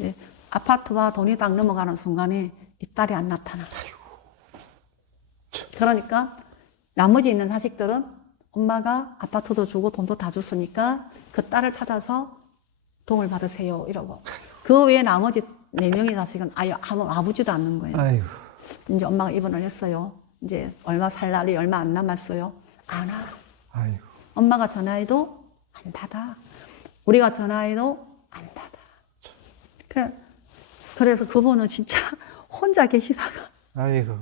예, 아파트와 돈이 딱 넘어가는 순간에 이 딸이 안 나타나. 그러니까 나머지 있는 자식들은 엄마가 아파트도 주고 돈도 다 줬으니까 그 딸을 찾아서 도움을 받으세요 이러고 그 외에 나머지 4명의 자식은 아예 와보지도 않는 거예요. 아이고. 이제 엄마가 입원을 했어요. 이제 얼마 살 날이 얼마 안 남았어요. 안 와. 아이고. 엄마가 전화해도 안 받아. 우리가 전화해도 안 받아. 그래서 그분은 진짜 혼자 계시다가. 아이고.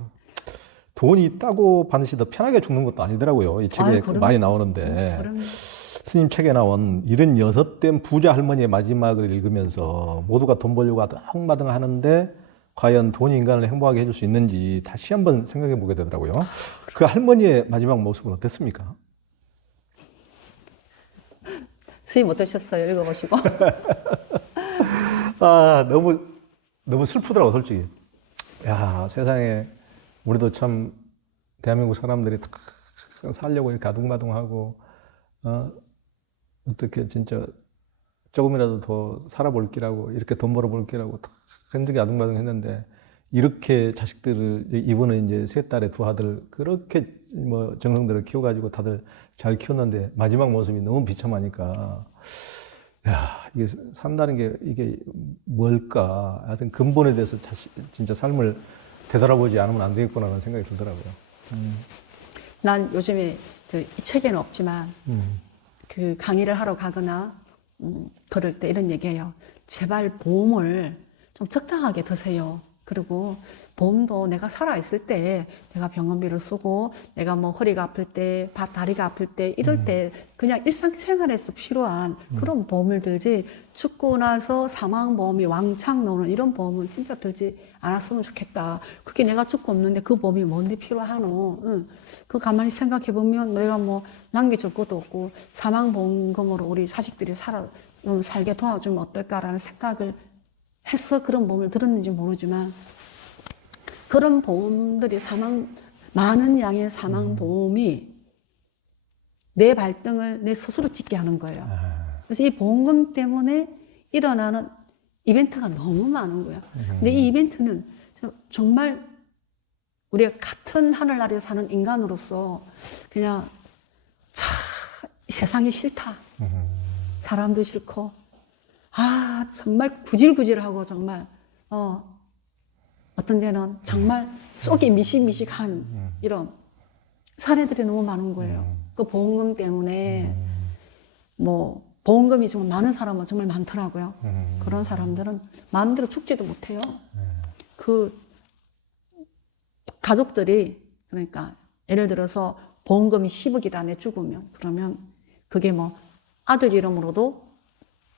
돈이 있다고 반드시 더 편하게 죽는 것도 아니더라고요. 이 책에 아유, 많이 나오는데. 그럼 스님 책에 나온 76된 부자 할머니의 마지막을 읽으면서 모두가 돈 벌려고 아등바등 하는데 과연 돈이 인간을 행복하게 해줄 수 있는지 다시 한번 생각해 보게 되더라고요. 그 할머니의 마지막 모습은 어땠습니까? 스님 어떠셨어요? 읽어보시고. 아, 너무 슬프더라고, 솔직히. 야, 세상에 우리도 참 대한민국 사람들이 다 살려고 이렇게 아둥바둥하고 어떻게 진짜 조금이라도 더 살아볼 기라고 이렇게 돈 벌어볼 기라고 다 힘들게 아둥바둥 했는데 이렇게 자식들을 이분은 이제 3딸에 2아들 그렇게 뭐 정성들을 키워가지고 다들 잘 키웠는데 마지막 모습이 너무 비참하니까 야, 이게 산다는 게 이게 뭘까? 하여튼 근본에 대해서 진짜 삶을 되돌아보지 않으면 안 되겠구나라는 생각이 들더라고요. 난 요즘에 이 책에는 없지만 그 강의를 하러 가거나 그럴 때 이런 얘기해요. 제발 보험을 좀 적당하게 드세요. 그리고 보험도 내가 살아있을 때 내가 병원비를 쓰고 내가 뭐 허리가 아플 때, 다리가 아플 때 이럴 때 그냥 일상생활에서 필요한 그런 보험을 들지 죽고 나서 사망보험이 왕창 나오는 이런 보험은 진짜 들지 않았으면 좋겠다. 그게 내가 죽고 없는데 그 보험이 뭔데 필요하노. 응. 그 가만히 생각해보면 내가 뭐 남겨줄 것도 없고 사망보험금으로 우리 자식들이 살게 도와주면 어떨까라는 생각을 해서 그런 보험을 들었는지 모르지만 그런 보험들이 많은 양의 사망보험이 내 발등을 내 스스로 찍게 하는 거예요. 그래서 이 보험금 때문에 일어나는 이벤트가 너무 많은 거예요. 근데 이 이벤트는 정말 우리가 같은 하늘나라에 사는 인간으로서 그냥 세상이 싫다. 사람도 싫고 정말 구질구질하고 정말 어떤 데는 정말 속이 미식미식한 이런 사례들이 너무 많은 거예요. 그 보험금 때문에 뭐 보험금이 정말 많은 사람은 정말 많더라고요. 그런 사람들은 마음대로 죽지도 못해요. 그 가족들이 그러니까 예를 들어서 보험금이 10억이다 내 죽으면 그러면 그게 뭐 아들 이름으로도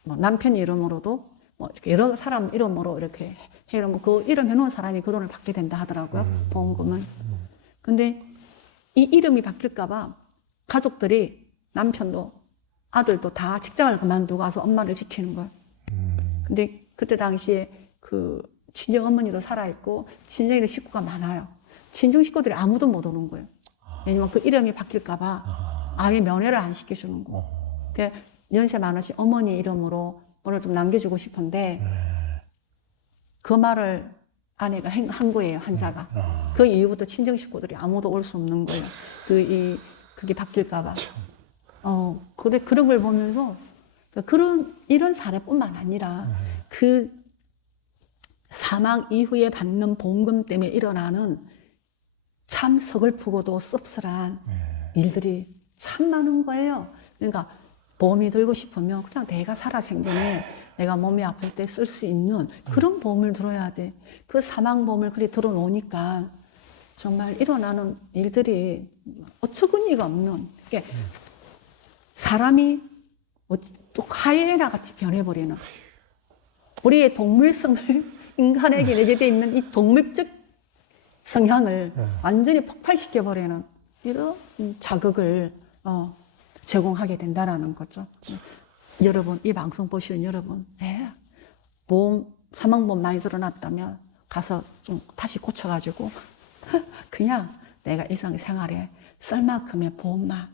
뭐 남편 이름으로도 뭐 이렇게 여러 사람 이름으로 이렇게 해놓으면 그 이름 해놓은 사람이 그 돈을 받게 된다 하더라고요. 보험금은. 근데 이 이름이 바뀔까봐 가족들이 남편도 아들도 다 직장을 그만두고 와서 엄마를 지키는 거예요. 근데 그때 당시에 그 친정 어머니도 살아있고 친정에도 식구가 많아요. 친정 식구들이 아무도 못 오는 거예요. 왜냐면 그 이름이 바뀔까봐 아예 면회를 안 시켜주는 거예요. 근데 연세 많으신 어머니 이름으로 뭐를 좀 남겨주고 싶은데 그 말을 아내가 한 거예요, 환자가. 그 이후부터 친정 식구들이 아무도 올 수 없는 거예요. 그게 바뀔까봐. 그런 걸 보면서 이런 사례뿐만 아니라 그 사망 이후에 받는 보험금 때문에 일어나는 참 서글프고도 씁쓸한 일들이 참 많은 거예요. 그러니까 보험이 들고 싶으면 그냥 내가 살아생전에 내가 몸이 아플 때 쓸 수 있는 그런 보험을 들어야지. 그 사망보험을 그리 들어놓으니까 정말 일어나는 일들이 어처구니가 없는 게 사람이 또 하이에나 같이 변해버리는 우리의 동물성을 인간에게 내재되어 있는 이 동물적 성향을 완전히 폭발시켜버리는 이런 자극을 제공하게 된다라는 거죠. 여러분, 이 방송 보시는 여러분, 사망보험 많이 들어놨다면 가서 좀 다시 고쳐가지고 그냥 내가 일상생활에 쓸 만큼의 보험만.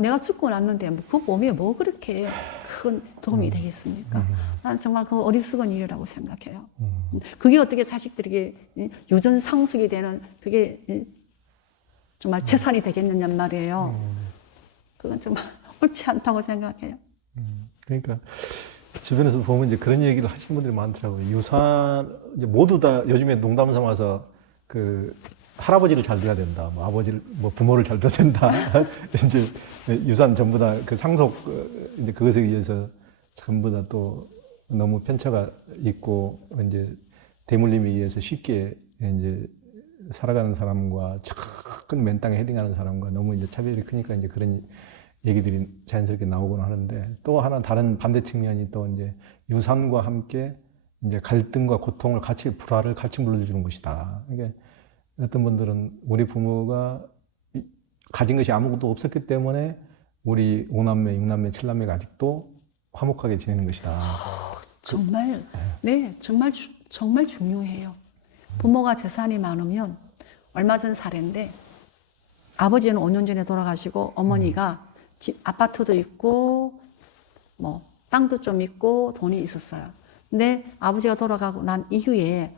내가 죽고 났는데 그 보험이 뭐 그렇게 큰 도움이 되겠습니까? 난 정말 그 어리석은 일이라고 생각해요. 음. 그게 어떻게 자식들에게 유전상속이 되는 그게 정말 재산이 되겠느냐 말이에요. 그건 정말 옳지 않다고 생각해요. 그러니까 주변에서 보면 이제 그런 얘기를 하시는 분들이 많더라고요. 유산 이제 모두 다 요즘에 농담 삼아서 그 할아버지를 잘 둬야 된다, 뭐 아버지를 뭐 부모를 잘 둬야 된다. 이제 유산 전부 다 그 상속 이제 그것에 의해서 전부 다 또 너무 편차가 있고 이제 대물림에 의해서 쉽게 이제 살아가는 사람과 큰 맨 땅에 헤딩하는 사람과 너무 이제 차별이 크니까 이제 그런 얘기들이 자연스럽게 나오곤 하는데, 또 하나 다른 반대 측면이 또 이제 유산과 함께 이제 갈등과 고통을 같이, 불화를 같이 물려주는 것이다. 이게 어떤 분들은 우리 부모가 가진 것이 아무것도 없었기 때문에 우리 5남매, 6남매, 7남매가 아직도 화목하게 지내는 것이다. 정말, 네, 정말 중요해요. 부모가 재산이 많으면 얼마 전 사례인데 아버지는 5년 전에 돌아가시고 어머니가 집, 아파트도 있고 뭐 땅도 좀 있고 돈이 있었어요. 근데 아버지가 돌아가고 난 이후에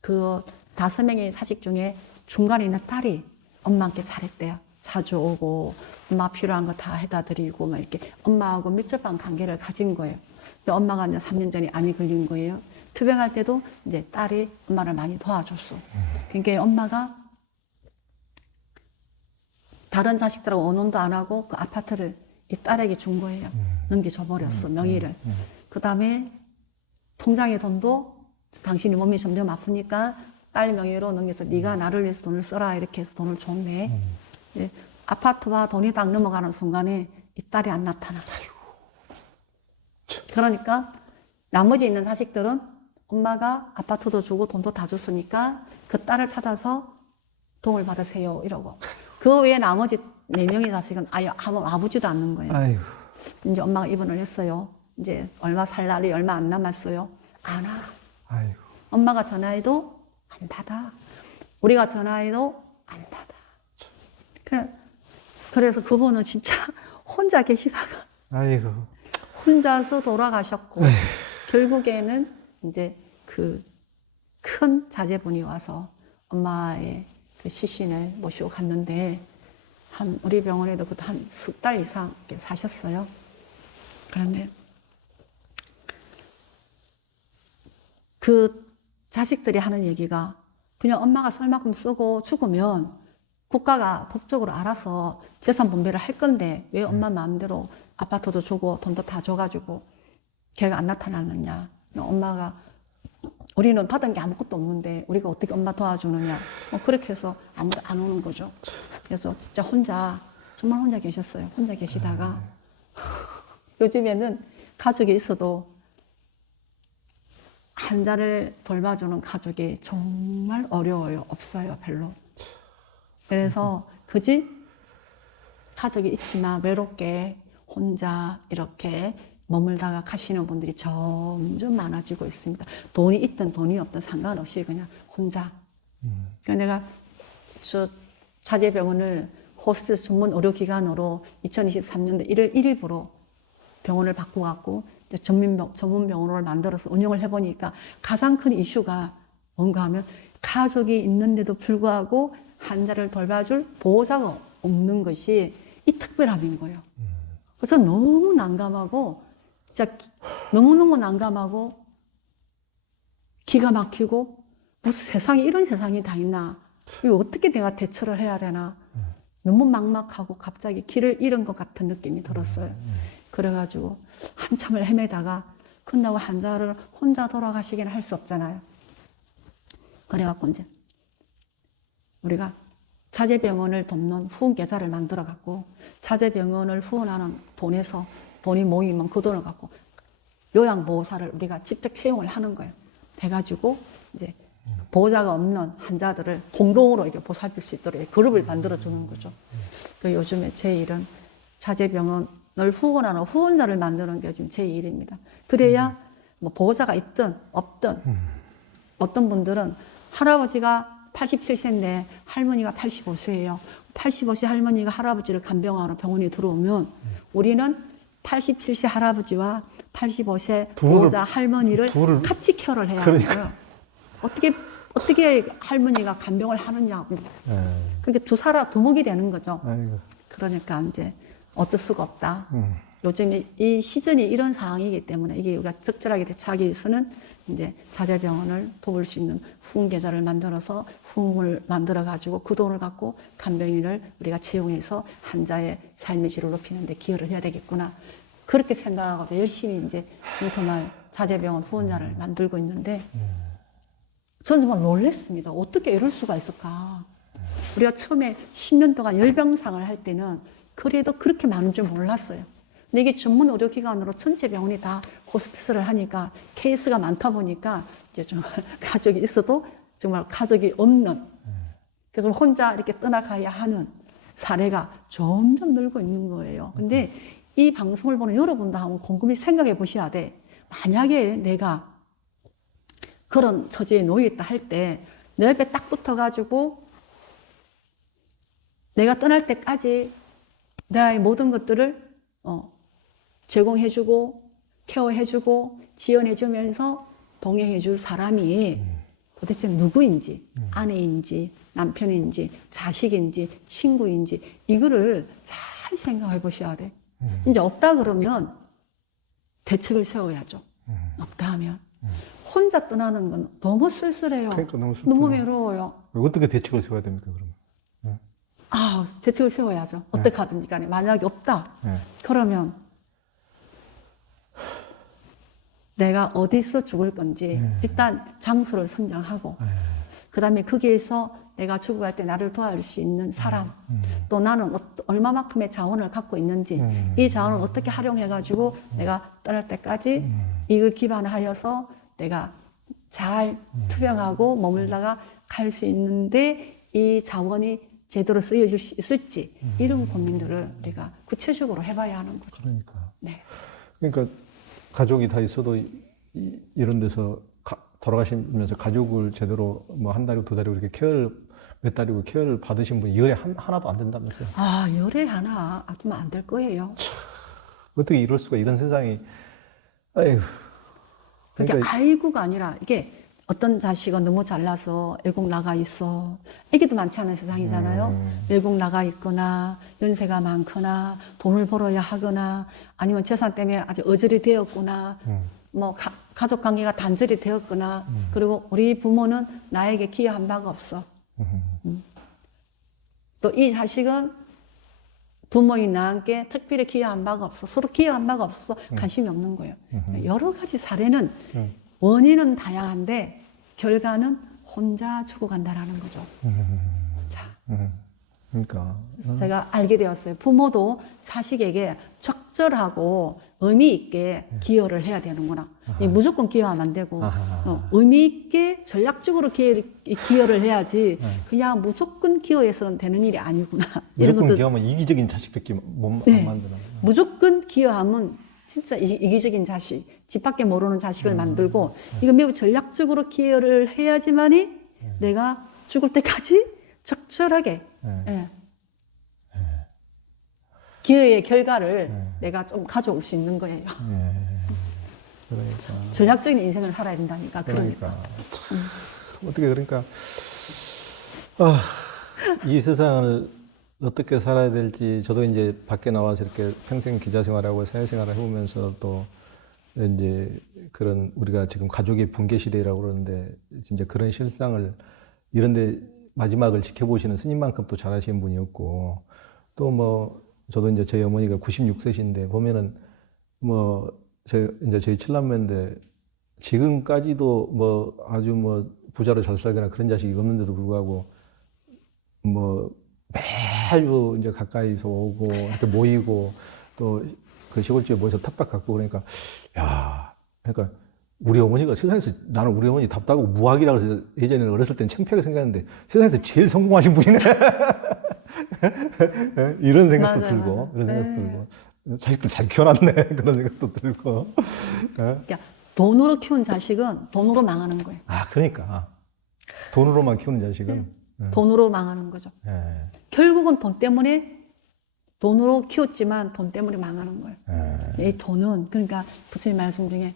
그 5명의 자식 중에 중간에 있는 딸이 엄마한테 잘했대요. 자주 오고 엄마 필요한 거 다 해다 드리고 막 이렇게 엄마하고 밀접한 관계를 가진 거예요. 근데 엄마가 이제 3년 전에 암이 걸린 거예요. 투병할 때도 이제 딸이 엄마를 많이 도와줬어. 그러니까 엄마가 다른 자식들하고 언혼도 안 하고 그 아파트를 이 딸에게 준 거예요. 넘겨줘 버렸어, 명의를. 그 다음에 통장에 돈도 당신이 몸이 점점 아프니까 딸 명의로 넘겨서 네가 나를 위해서 돈을 써라 이렇게 해서 돈을 줬네. 예, 아파트와 돈이 딱 넘어가는 순간에 이 딸이 안 나타나. 그러니까 나머지 있는 자식들은 엄마가 아파트도 주고 돈도 다 줬으니까 그 딸을 찾아서 도움을 받으세요 이러고. 그 외에 나머지 4명의 자식은 아예 아버지도 않는 거예요. 아이고. 이제 엄마가 입원을 했어요. 이제 얼마 살 날이 얼마 안 남았어요. 안 와. 아이고. 엄마가 전화해도 안 받아. 우리가 전화해도 안 받아. 그래서 그분은 진짜 혼자 계시다가 아이고. 혼자서 돌아가셨고 결국에는 이제 그 큰 자제분이 와서 엄마의 그 시신을 모시고 갔는데 우리 병원에도 그것도 한 석 달 이상 사셨어요. 그런데 그 자식들이 하는 얘기가 그냥 엄마가 쓸 만큼 쓰고 죽으면 국가가 법적으로 알아서 재산 분배를 할 건데 왜 엄마 마음대로 아파트도 주고 돈도 다 줘가지고 걔가 안 나타나느냐. 엄마가 우리는 받은 게 아무것도 없는데 우리가 어떻게 엄마 도와주느냐. 그렇게 해서 아무도 안 오는 거죠. 그래서 진짜 정말 혼자 계셨어요. 혼자 계시다가 요즘에는 가족이 있어도 환자를 돌봐주는 가족이 정말 어려워요. 없어요, 별로. 그래서 그지 가족이 있지만 외롭게 혼자 이렇게 머물다가 가시는 분들이 점점 많아지고 있습니다. 돈이 있든 돈이 없든 상관없이 그냥 혼자. 그러니까 내가 저 자제병원을 호스피스 전문 의료기관으로 2023년도 1월 1일부로 병원을 바꿔갖고 전문 병원을 만들어서 운영을 해보니까 가장 큰 이슈가 뭔가 하면 가족이 있는데도 불구하고 환자를 돌봐줄 보호자가 없는 것이 이 특별함인 거예요. 그래서 너무 난감하고 진짜 너무너무 난감하고 기가 막히고 무슨 세상에 이런 세상이 다 있나. 이거 어떻게 내가 대처를 해야 되나. 너무 막막하고 갑자기 길을 잃은 것 같은 느낌이 들었어요. 그래가지고 한참을 헤매다가 끝나고 환자를 혼자 돌아가시기는 할 수 없잖아요. 그래갖고 이제 우리가 자제병원을 돕는 후원 계좌를 만들어 갖고 자제병원을 후원하는 돈이 모이면 그 돈을 갖고 요양보호사를 우리가 직접 채용을 하는 거예요. 돼가지고 이제 보호자가 없는 환자들을 공동으로 이렇게 보살필 수 있도록 그룹을 만들어 주는 거죠. 그 요즘에 제 일은 자제병원을 후원하는 후원자를 만드는 게 요즘 제 일입니다. 그래야 뭐 보호자가 있든 없든 어떤 분들은 할아버지가 87세인데 할머니가 85세예요. 85세 할머니가 할아버지를 간병하러 병원에 들어오면 우리는 80, 70 할아버지와 85세 둘을- 보호자 할머니를 둘을- 같이 케어를 해야 그러니까. 해요. 어떻게 할머니가 간병을 하느냐고. 예. 그러니까 두목이 되는 거죠. 아이고. 그러니까 이제 어쩔 수가 없다. 음. 요즘 이 시즌이 이런 상황이기 때문에 이게 우리가 적절하게 대처하기 위해서는 이제 자재병원을 도울 수 있는 후원계좌를 만들어서 후원을 만들어 가지고 그 돈을 갖고 간병인을 우리가 채용해서 환자의 삶의 질을 높이는 데 기여를 해야 되겠구나. 그렇게 생각하고 열심히 이제 인터말 자재병원 후원자를 만들고 있는데 저는 정말 놀랐습니다. 어떻게 이럴 수가 있을까? 우리가 처음에 10년 동안 열병상을 할 때는 그래도 그렇게 많은 줄 몰랐어요. 근데 이게 전문 의료기관으로 전체 병원이 다 호스피스를 하니까 케이스가 많다 보니까 이제 정말 가족이 있어도 정말 가족이 없는, 그래서 혼자 이렇게 떠나가야 하는 사례가 점점 늘고 있는 거예요. 근데 이 방송을 보는 여러분도 한번 곰곰이 생각해 보셔야 돼. 만약에 내가 그런 처지에 놓여 있다 할 때 내 옆에 딱 붙어가지고 내가 떠날 때까지 나의 모든 것들을 제공해주고 케어해주고 지원해주면서 동행해줄 사람이 도대체 누구인지, 아내인지 남편인지 자식인지 친구인지 이거를 잘 생각해 보셔야 돼. 진짜 없다 그러면 대책을 세워야죠. 없다 하면 혼자 떠나는 건 너무 쓸쓸해요. 그러니까 너무 슬프죠. 너무 외로워요. 어떻게 대책을 세워야 됩니까, 그러면? 대책을 세워야죠. 어떻게 하든지 간에. 만약에 없다. 네. 그러면 내가 어디서 죽을 건지 일단 장소를 선정하고 그 다음에 거기에서 내가 죽어갈 때 나를 도와줄 수 있는 사람 또 나는 얼마만큼의 자원을 갖고 있는지 이 자원을 어떻게 활용해가지고 내가 떠날 때까지 이걸 기반하여서 내가 잘 투병하고 머물다가 갈 수 있는데 이 자원이 제대로 쓰여질 수 있을지 이런 고민들을 우리가 구체적으로 해봐야 하는 거죠. 그러니까. 네. 그러니까 가족이 다 있어도 이런 데서 돌아가시면서 가족을 제대로 뭐 한 달이고 두 달이고 이렇게 몇 달이고 케어를 받으신 분이 열에 하나도 안 된다면서요. 열에 하나 아주면 안 될 거예요. 어떻게 이럴 수가, 이런 세상이. 아이고. 그러니까 아이고가 아니라 이게 어떤 자식은 너무 잘나서 외국 나가 있어. 애기도 많지 않은 세상이잖아요. 외국 나가 있거나 연세가 많거나 돈을 벌어야 하거나 아니면 재산 때문에 아주 어절이 되었거나 뭐 가족 관계가 단절이 되었거나 그리고 우리 부모는 나에게 기여한 바가 없어. 또 이 자식은 부모인 나에게 특별히 기여한 바가 없어. 서로 기여한 바가 없어서 관심이 없는 거예요. 여러 가지 사례는 원인은 다양한데 결과는 혼자 죽어간다라는 거죠. 자, 그러니까. 제가 알게 되었어요. 부모도 자식에게 적절하고 의미 있게 기여를 해야 되는구나. 무조건 기여하면 안 되고 의미 있게 전략적으로 기여를 해야지 그냥 무조건 기여해서는 되는 일이 아니구나. 이런 무조건 것도 기여하면 이기적인 자식밖에 못 네. 만드나. 무조건 기여하면 진짜 이기적인 자식, 집 밖에 모르는 자식을 만들고 이거 매우 전략적으로 기여를 해야지만이 내가 죽을 때까지 적절하게 예. 기여의 결과를 내가 좀 가져올 수 있는 거예요. 그러니까. 전략적인 인생을 살아야 된다니까. 그러니까. 어떻게 그러니까 이 세상을 어떻게 살아야 될지 저도 이제 밖에 나와서 이렇게 평생 기자 생활하고 사회생활을 해보면서 또 이제 그런 우리가 지금 가족의 붕괴 시대라고 그러는데 진짜 그런 실상을 이런데 마지막을 지켜보시는 스님만큼 또 잘하시는 분이었고 또 뭐 저도 이제 저희 어머니가 96세신데 보면은 뭐 이제 저희 칠남매인데 지금까지도 뭐 아주 뭐 부자로 잘 살거나 그런 자식이 없는데도 불구하고 뭐 매주 이제 가까이서 오고 이렇게 모이고 또 그 시골집에 모여서 텃밭 갖고 그러니까 그러니까 우리 어머니가 세상에서 나는 우리 어머니 답답하고 무학이라고 해서 예전에 어렸을 때는 창피하게 생각했는데 세상에서 제일 성공하신 분이네. 이런 생각도 맞아요, 들고 맞아요. 이런 생각도 들고 자식들 잘 키워놨네 그런 생각도 들고. 그러니까 돈으로 키운 자식은 돈으로 망하는 거예요. 그러니까 돈으로만 키우는 자식은 돈으로 망하는 거죠. 예. 결국은 돈 때문에 돈으로 키웠지만 돈 때문에 망하는 거예요. 이 돈은 그러니까 부처님 말씀 중에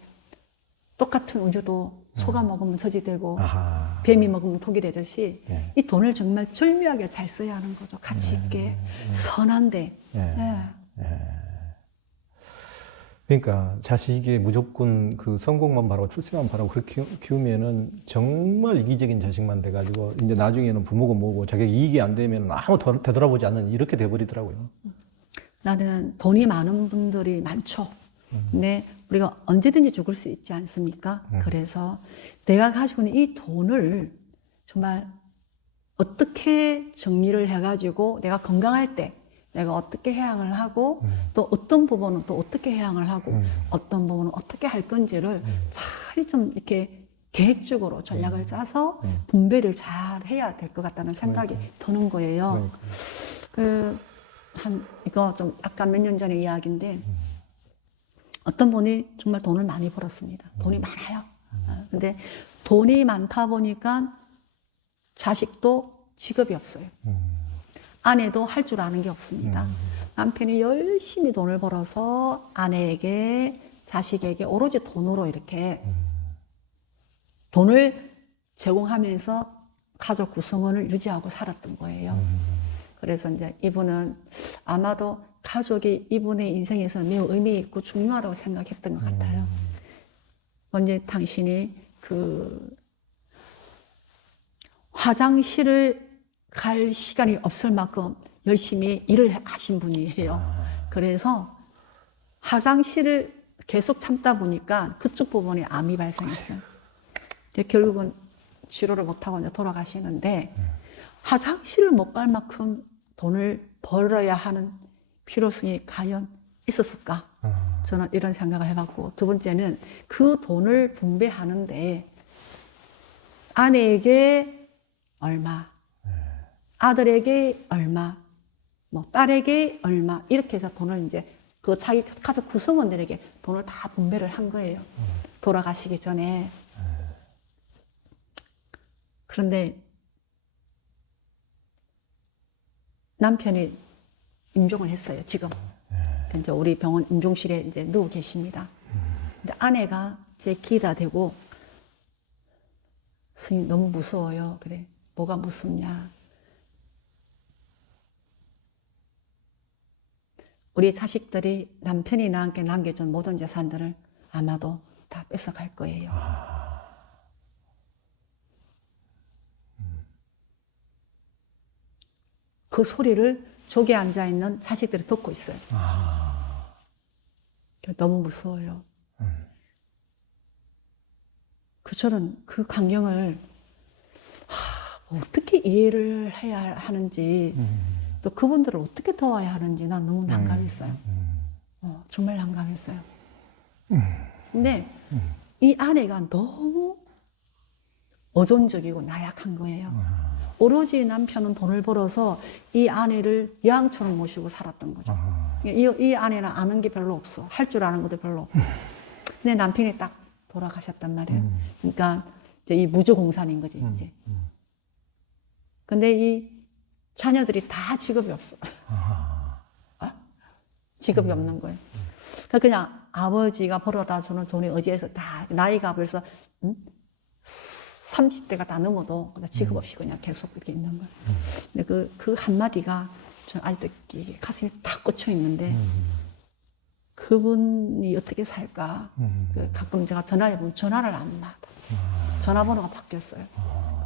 똑같은 우주도 소가 먹으면 젖이 되고 아하. 뱀이 먹으면 독이 되듯이 예. 이 돈을 정말 절묘하게 잘 써야 하는 거죠. 가치 있게 선한데. 예. 예. 그러니까 자식이 무조건 그 성공만 바라고 출세만 바라고 그렇게 키우면은 정말 이기적인 자식만 돼가지고 이제 나중에는 부모고 뭐고 자기가 이익이 안 되면 아무 되돌아보지 않는 이렇게 돼버리더라고요. 나는 돈이 많은 분들이 많죠. 근데 우리가 언제든지 죽을 수 있지 않습니까? 그래서 내가 가지고 있는 이 돈을 정말 어떻게 정리를 해가지고 내가 건강할 때 내가 어떻게 해양을 하고 또 어떤 부분은 또 어떻게 해양을 하고 어떤 부분은 어떻게 할 건지를 잘 좀 이렇게 계획적으로 전략을 짜서 분배를 잘 해야 될 것 같다는 생각이 드는 거예요. 이거 좀 아까 몇 년 전의 이야기인데 어떤 분이 정말 돈을 많이 벌었습니다. 돈이 많아요. 근데 돈이 많다 보니까 자식도 직업이 없어요. 아내도 할 줄 아는 게 없습니다. 남편이 열심히 돈을 벌어서 아내에게, 자식에게 오로지 돈으로 이렇게 돈을 제공하면서 가족 구성원을 유지하고 살았던 거예요. 그래서 이제 이분은 아마도 가족이 이분의 인생에서는 매우 의미 있고 중요하다고 생각했던 것 같아요. 언제 당신이 그 화장실을 갈 시간이 없을 만큼 열심히 일을 하신 분이에요. 그래서 화장실을 계속 참다 보니까 그쪽 부분에 암이 발생했어요. 이제 결국은 치료를 못하고 이제 돌아가시는데 화장실을 못 갈 만큼 돈을 벌어야 하는 필요성이 과연 있었을까? 저는 이런 생각을 해봤고, 두 번째는 그 돈을 분배하는데 아내에게 얼마, 아들에게 얼마, 뭐 딸에게 얼마 이렇게 해서 돈을 이제 그 자기 가족 구성원들에게 돈을 다 분배를 한 거예요. 돌아가시기 전에. 그런데 남편이 임종을 했어요, 지금. 이제 우리 병원 임종실에 이제 누워 계십니다. 근데 아내가 제 귀에다 대고, 스님 너무 무서워요. 그래. 뭐가 무섭냐. 우리 자식들이 남편이 나한테 남겨준 모든 재산들을 아마도 다 뺏어갈 거예요. 그 소리를 족에 앉아있는 자식들이 듣고 있어요. 너무 무서워요. 저는 그 광경을 어떻게 이해를 해야 하는지 또 그분들을 어떻게 도와야 하는지 난 너무 난감했어요. 정말 난감했어요. 근데 이 아내가 너무 의존적이고 나약한 거예요. 오로지 남편은 돈을 벌어서 이 아내를 여왕처럼 모시고 살았던 거죠. 이 아내는 아는 게 별로 없어. 할 줄 아는 것도 별로 없고. 근데 남편이 딱 돌아가셨단 말이에요. 그러니까 이제 이 무주공산인 거지, 이제. 근데 이 자녀들이 다 직업이 없어. 직업이 없는 거예요. 그냥 아버지가 벌어다 주는 돈이 어디에서 다 나이가 벌써 30대가 다 넘어도 그냥 직업 없이 그냥 계속 이렇게 있는 거예요. 근데 그 한마디가 저는 아직도 가슴에 탁 꽂혀 있는데 그분이 어떻게 살까? 가끔 제가 전화해보면 전화를 안 받아. 전화번호가 바뀌었어요.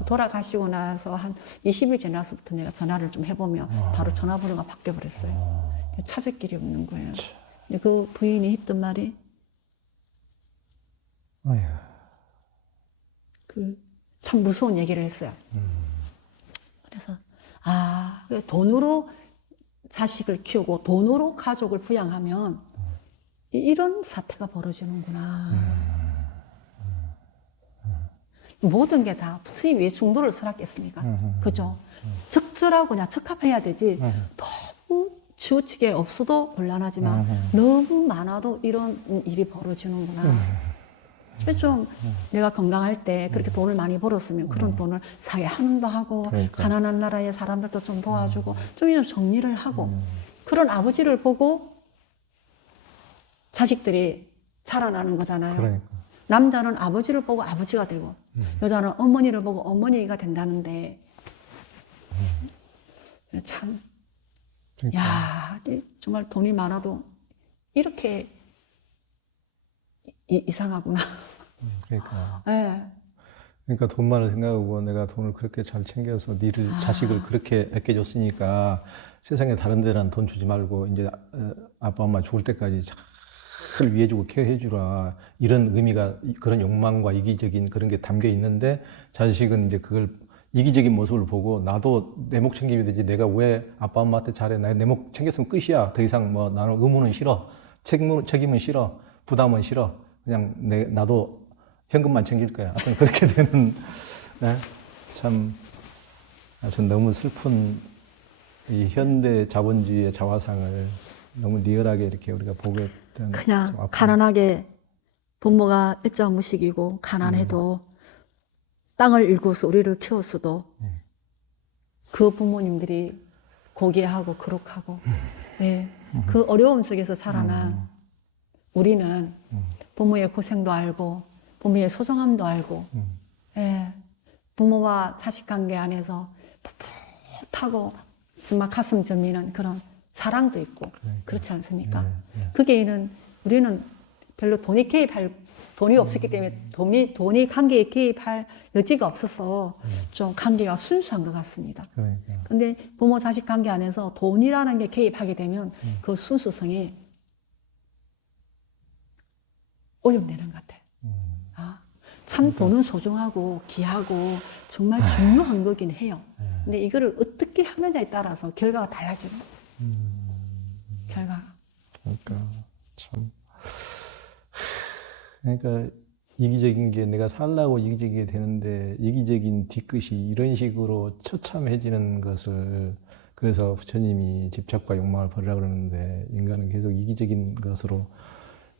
돌아가시고 나서 한 20일 지나서부터 내가 전화를 좀 해보면 바로 전화번호가 바뀌어버렸어요. 찾을 길이 없는 거예요. 그 부인이 했던 말이 참 무서운 얘기를 했어요. 그래서 돈으로 자식을 키우고 돈으로 가족을 부양하면 이런 사태가 벌어지는구나. 모든 게 다 부처님 위에 중도를 설했겠습니까? 그죠? 적절하고 그냥 적합해야 되지. 너무 지우치게 없어도 곤란하지만 너무 많아도 이런 일이 벌어지는구나. 좀 내가 건강할 때 그렇게 돈을 많이 벌었으면 그런 돈을 사회 환원도 하고 가난한 나라의 사람들도 좀 도와주고 좀 이런 정리를 하고 그런 아버지를 보고 자식들이 자라나는 거잖아요. 그러니까. 남자는 아버지를 보고 아버지가 되고 여자는 어머니를 보고 어머니가 된다는데 참 그러니까. 야, 정말 돈이 많아도 이렇게 이상하구나. 그러니까. 예. 그러니까 돈만을 생각하고 내가 돈을 그렇게 잘 챙겨서 니를 자식을 그렇게 아껴줬으니까 세상에 다른 데는 돈 주지 말고 이제 아빠 엄마 죽을 때까지 잘 위해주고 케어해주라 이런 의미가 그런 욕망과 이기적인 그런 게 담겨 있는데 자식은 이제 그걸 이기적인 모습을 보고 나도 내 목 챙기면 되지 내가 왜 아빠 엄마한테 잘해 내 목 챙겼으면 끝이야 더 이상 뭐 나는 의무는 싫어 책임은 싫어 부담은 싫어 그냥 나도 현금만 챙길 거야. 하여튼 그렇게 되는, 네? 참, 아주 너무 슬픈 이 현대 자본주의의 자화상을 너무 리얼하게 이렇게 우리가 보게 된. 그냥 좀 아픈- 가난하게 부모가 일자무식이고 가난해도 땅을 일구서 우리를 키웠어도 그 부모님들이 고귀하고 거룩하고 예, 그 어려움 속에서 자라난 우리는 부모의 고생도 알고 부모의 소중함도 알고 예, 부모와 자식 관계 안에서 풋풋하고 정말 가슴 저미는 그런 사랑도 있고 그렇지 않습니까? 거기에는 우리는 별로 돈이 없었기 때문에 돈이 관계에 개입할 여지가 없어서 좀 관계가 순수한 것 같습니다. 그러니까. 근데 부모 자식 관계 안에서 돈이라는 게 개입하게 되면 그 순수성이 오염되는 것 같아요. 참 돈은 소중하고 귀하고 정말 중요한 거긴 해요. 근데 이거를 어떻게 하느냐에 따라서 결과가 달라지는 거예요. 결과가. 그러니까, 참. 그러니까, 이기적인 게 내가 살라고 이기적이게 되는데, 이기적인 뒤끝이 이런 식으로 처참해지는 것을, 그래서 부처님이 집착과 욕망을 버리라고 그러는데, 인간은 계속 이기적인 것으로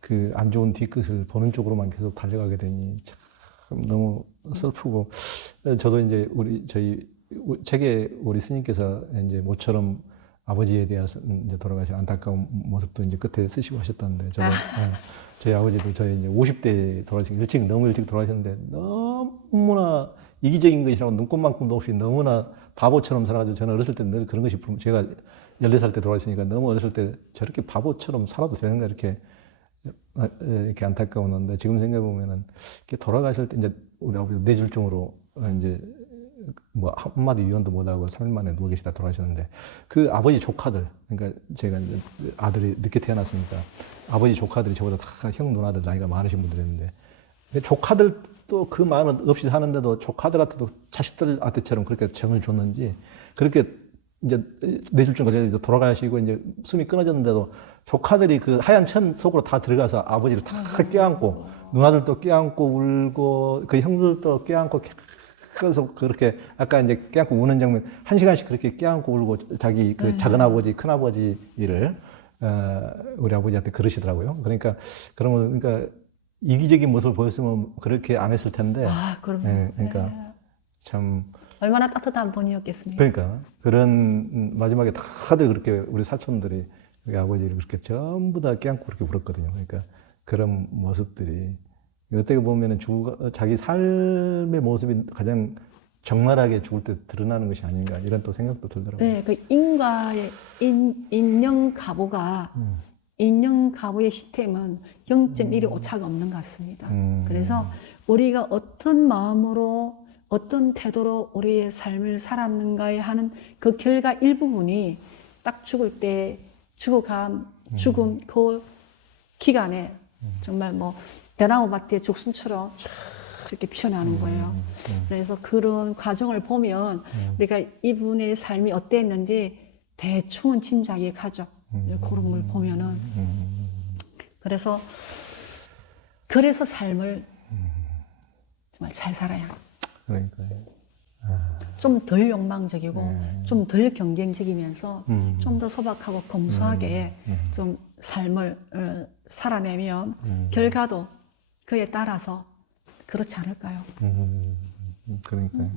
그 안 좋은 뒤끝을 보는 쪽으로만 계속 달려가게 되니, 참 너무 슬프고, 저도 이제 책에 우리 스님께서 이제 모처럼 아버지에 대해서 이제 돌아가신 안타까운 모습도 이제 끝에 쓰시고 하셨던데, 저도 저희 아버지도 저희 이제 50대에 돌아가신 너무 일찍 돌아가셨는데 너무나 이기적인 것이라고 눈꼽만큼도 없이 너무나 바보처럼 살아가지고 저는 어렸을 때 늘 그런 것이 제가 14살 때 돌아가셨으니까 너무 어렸을 때 저렇게 바보처럼 살아도 되는가 이렇게 안타까웠는데 지금 생각해보면은 이렇게 돌아가실 때 이제 우리 아버지 뇌졸중으로 이제 뭐 한마디 위언도 못하고 3일 만에 누워 계시다 돌아가셨는데 그 아버지 조카들 그러니까 제가 이제 아들이 늦게 태어났으니까 아버지 조카들이 저보다 다 형 누나들 나이가 많으신 분들이었는데 조카들도 그 마음 없이 사는데도 조카들한테도 자식들한테처럼 그렇게 정을 줬는지 그렇게 이제 뇌졸중 걸려 돌아가시고 이제 숨이 끊어졌는데도 조카들이 그 하얀 천 속으로 다 들어가서 아버지를 다 껴안고 누나들도 껴안고 울고 그 형들도 껴안고 그래서 그렇게 아까 이제 껴안고 우는 장면 1시간씩 그렇게 껴안고 울고 자기 그 작은 아버지 큰 아버지를 우리 아버지한테 그러시더라고요. 그러니까 그러니까 이기적인 모습을 보였으면 그렇게 안 했을 텐데. 그럼요. 그러니까 참 얼마나 따뜻한 분이었겠습니까? 그러니까 그런 마지막에 다들 그렇게 우리 사촌들이 우리 아버지를 그렇게 전부 다 껴안고 그렇게 울었거든요. 그러니까 그런 모습들이 어떻게 보면은 자기 삶의 모습이 가장 적나라하게 죽을 때 드러나는 것이 아닌가 이런 또 생각도 들더라고요. 네, 그 인과의 인연가보가 인연가보의 시스템은 0.1의 오차가 없는 것 같습니다. 그래서 우리가 어떤 마음으로 어떤 태도로 우리의 삶을 살았는가에 하는 그 결과 일부분이 딱 죽을 때 죽음 그 기간에 정말 뭐 대나무 밭에 죽순처럼 이렇게 피어나는 거예요. 그래서 그런 과정을 보면 우리가 이분의 삶이 어땠는지 대충은 짐작이 가죠. 그런 걸 보면은. 그래서 삶을 정말 잘 살아야 합니다. 그러니까요. 좀 덜 욕망적이고 좀 덜 경쟁적이면서 좀 더 소박하고 검소하게 좀 삶을 살아내면 결과도 그에 따라서 그렇지 않을까요? 그러니까요.